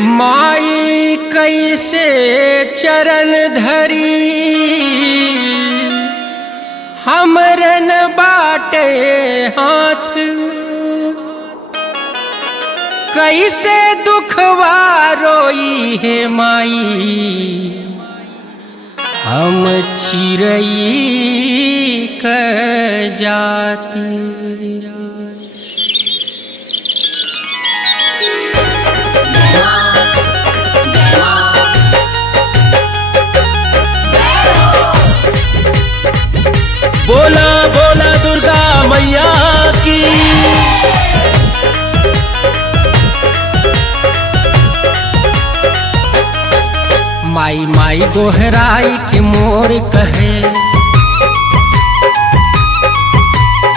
माई कैसे चरण धरी हमरन बाटे हाथ, कैसे दुखवा रोई है माई हम चिरई क जाती। बोला बोला दुर्गा मैया की। माई माई गोहराई के मोर कहे,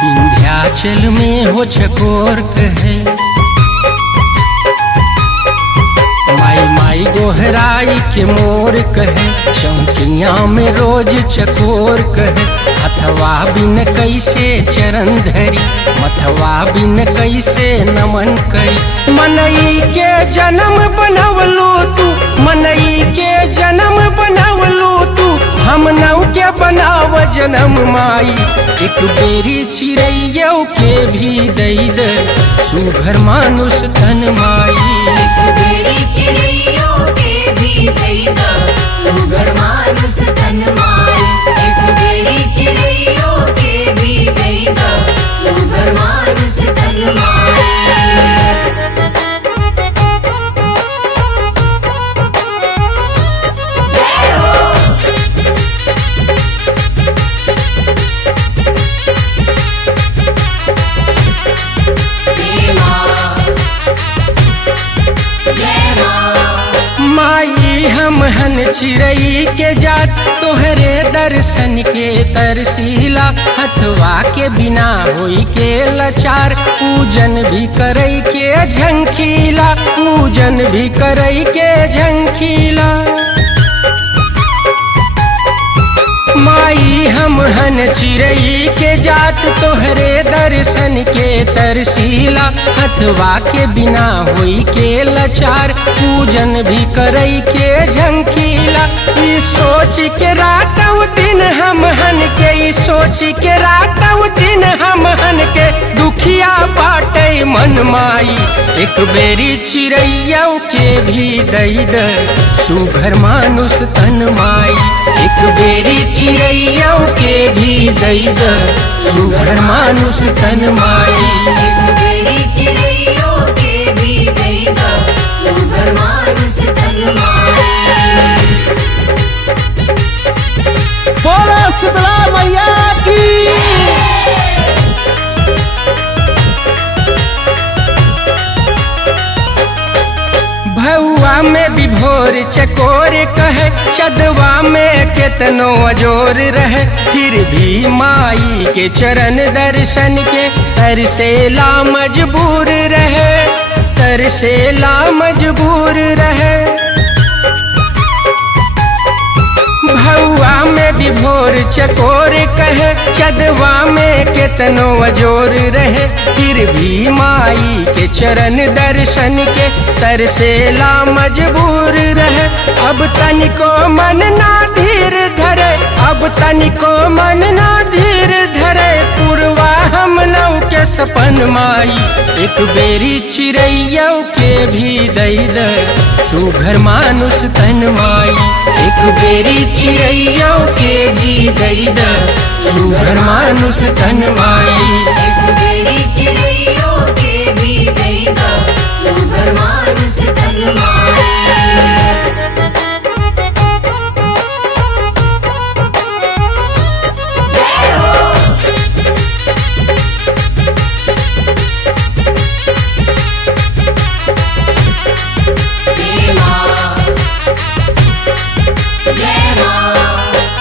विंध्याचल में हो चकोर कहे। माई माई गोहराई के मोर कहे, चौकिया में रोज चकोर कहे। हथवा बिन कैसे चरण धरी, मथवा बिन कैसे नमन करी। मनई के जन्म बनवलू तू, मनई के जन्म बनवलू तू, हम नौ के बनाव जन्म माई। एक बेरी चिड़ैया के भी दई दे सुघर मानुष तन माई। एक बेरी चिड़ैया के भी दई दे सुघर मानुष तन माई। एक बेरी चिड़ैया के भी दई दे सुघर मानुष तन माई। माई हम हन चिड़ई के जात, तोहरे दर्शन के तरसीला। हथवा के बिना होई के लाचार, पूजन भी करई के झंखीला, पूजन भी करई के झंखीला। माई हम हन चिड़ई के जात, तोहरे दर्शन के तरसीला। हथवा के बिना होई के लाचार, पूजन भी करई के झंखीला। ई सोच के रात दिन हम हन के, ई सोच के रात दिन हम हन के, दुखिया बाटे मन माई। एक बेरी चिड़ैया के भी दई दे सुघर मानुष तन माई। एक बेरी चिड़ैया के भी दई दे सुघर मानुष तन माई। एक बेरी चिड़ैया के भी दई दे सुघर मानुष तन माई। बोला शीतला मैया की। भौआ में विभोर चकोर कहे, चदवा में केतनो अजोर रहे। फिर भी माई के चरण दर्शन के तरसेला मजबूर रहे, तरसेला मजबूर रहे। भौआ में विभोर चकोर कहे, चदवा में केतनो अजोर रहे। फिर भी माई के चरण दर्शन के तरसेला मजबूर रहे। अब तनिको मन ना धीर धरे, अब तनिको मन ना धीर धरे, पुरवा हम नौ के सपन माई। एक बेरी चिड़ैया के भी दई दे सुघर मानुष तन माई। एक बेरी चिड़ैया के भी दई दे सुघर मानुष तन माई। एक बेरी चिड़ैया के भी दई दे सुघर मानुष तन माई।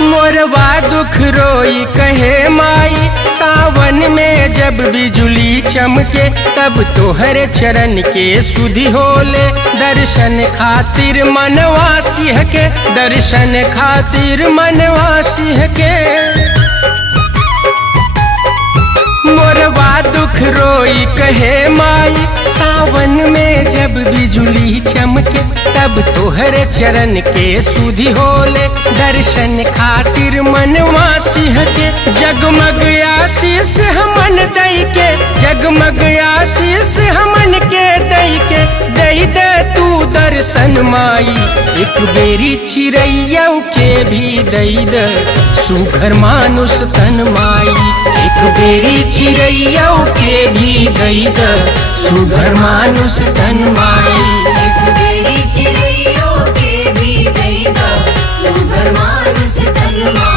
मोरवा दुख रोई कहे माई, सावन में जब बिजुली चमके, तब तोहरे चरण के सुधि होले। दर्शन खातिर मनवा सिंह के, दर्शन खातिर मनवा सिंह के। मोरवा दुख रोई कहे माई, सावन में जब बिजुली चमके तब तोहरे चरण के सुधि होले, दर्शन खातिर मनवा सिहके। जगमग आशीष हमन दई के, जगमग आशीष हमन के दई के, दई दे तू दर्शन माई। एक बेरी चिड़ैया के भी दई दे सुघर मानुष तन माई, एक बेरी चिड़ैया के भी दई दे सुघर मानुष तन माई। एक बेरी चिड़ैया के भी दई द सुघर मानुष तन माई।